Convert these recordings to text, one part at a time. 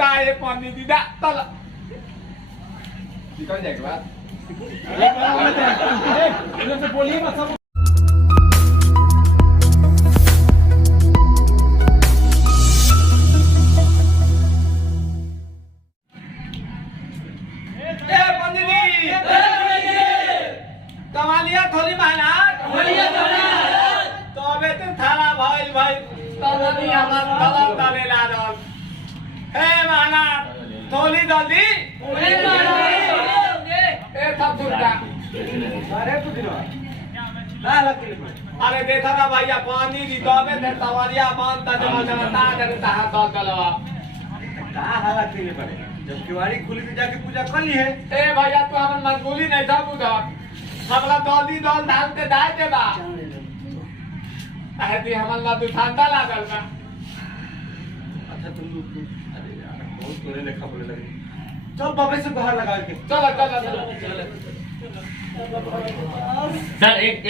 काय पानी दीदा तल निकल जाए के बाद इधर से बोलिए मत सब कमालिया थोड़ी मेहनत तो अबे तो थाना भाई भाई तनी हमर गलत ताले ला दल ए मेहनत थोड़ी जल्दी ए सब सुनता अरे तू दिनो ना लकी अरे देखा ना भैया पानी दी तो अबे ते तवारिया बांध ता जमा जमा ता करे ता हाथ दल दलवा का हालत नहीं पड़े जब किवाड़ी खुली तो जाके पूजा कर ली है ए भैया तू हमन मजबूरी नहीं था बुधा हमला दौदी दौल धान के दाए दे बा ऐती हमन ला दुठांदा लागल बा अच्छा तुम लोग अरे यार बहुत तोरे लेखा बोले लगे चल बाबे से बाहर लगा के चल सर एक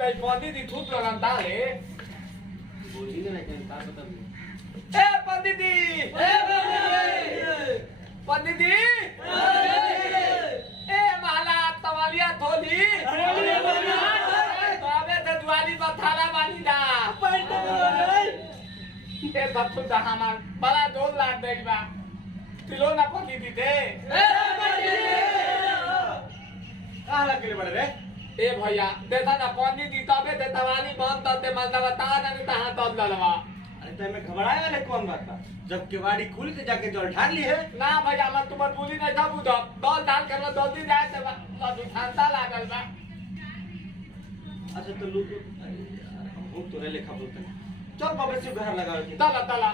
कई पानी दी थूत लगान ताले बोली ने नहीं ता बता ए पंडित जी ए माला तवालिया थोली तो अबे ते दिवाली पर थाला बानी दा ए सब तो हमार बड़ा 2 लाख देबा किलो ना पंडित जी दे ए का लगे रे बड़े रे ए भैया देखा ना पंडित जी तबे ते तवाली बंद तते मलदा बता ना ता हाथ दब ललवा अरे ते में घबराए वाले कौन बात था जब केवाड़ी खुली तो जाके जल ढाल ली है ना भैया मन तुम बोली नहीं था बुझ दौल डाल कर दो दिन जाए तो सब उठाता लागल बा अच्छा तो लोग अरे यार हम तोरे लेखा बोलते चल बाबे से घर लगा के तला